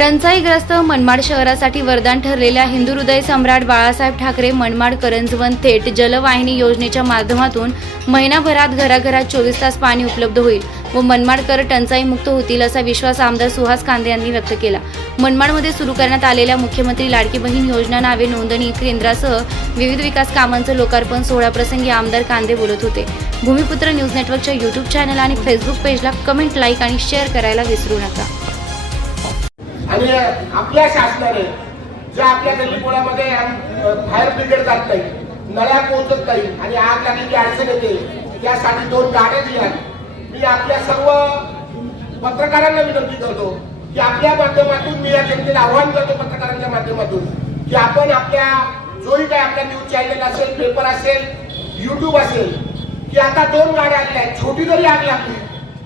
टंचाईग्रस्त मनमाड शहरासाठी वरदान ठरलेल्या हिंदू हृदय सम्राट बाळासाहेब ठाकरे मनमाड करंजवन थेट जलवाहिनी योजनेच्या माध्यमातून महिनाभरात घराघरात चोवीस तास पाणी उपलब्ध होईल व मनमाडकर टंचाईमुक्त होतील असा विश्वास आमदार सुहास कांदे यांनी व्यक्त केला मनमाडमध्ये सुरू करण्यात आलेल्या मुख्यमंत्री लाडकी बहीण योजना नावे नोंदणी केंद्रासह विविध विकास कामांचं लोकार्पण प्रसंगी आमदार कांदे बोलत होते भूमिपुत्र न्यूज नेटवर्कच्या युट्यूब चॅनल आणि फेसबुक पेजला कमेंट लाईक आणि शेअर करायला विसरू नका आणि आपल्या शासनाने जे आपल्या गल्लीपोळामध्ये फायर ब्रिगेड जात नाही नळ्या पोहोचत नाही आणि आग की अडचण येते त्यासाठी दोन गाड्या दिल्या मी आपल्या सर्व पत्रकारांना विनंती करतो की आपल्या माध्यमातून मी या जनतेला आव्हान करतो पत्रकारांच्या माध्यमातून की आपण आपल्या जोही काय आपल्या न्यूज चॅनल असेल पेपर असेल युट्यूब असेल की आता दोन गाड्या आल्या छोटी जरी आग लागली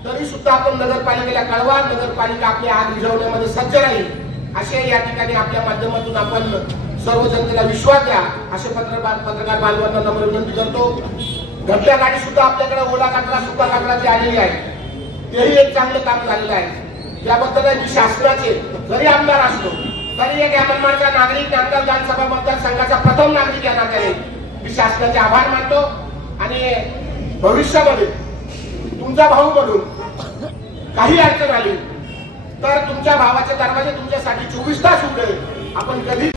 तरी सुद्धा आपण नगरपालिकेला कळवा नगरपालिका आपली आग विझवण्यामध्ये सज्ज राहील असे या ठिकाणी आपल्या माध्यमातून आपण सर्व जनतेला विश्वास द्या असे पत्रकार पत्रकार बालवांना नम्र विनंती करतो घटल्या गाडी सुद्धा आपल्याकडे ओला काढला सुद्धा काटला जे आलेली आहे तेही एक चांगलं काम झालेलं आहे त्याबद्दल मी शासनाचे जरी आमदार असतो तरी एक यवतमाळचा नागरिक नांदा विधानसभा मतदारसंघाचा प्रथम नागरिक या नात्याने मी शासनाचे आभार मानतो आणि भविष्यामध्ये तुमचा भाऊ म्हणून काही अडचण आली तर तुमच्या भावाचे दरवाजे तुमच्यासाठी चोवीस तास उघडेल आपण कधी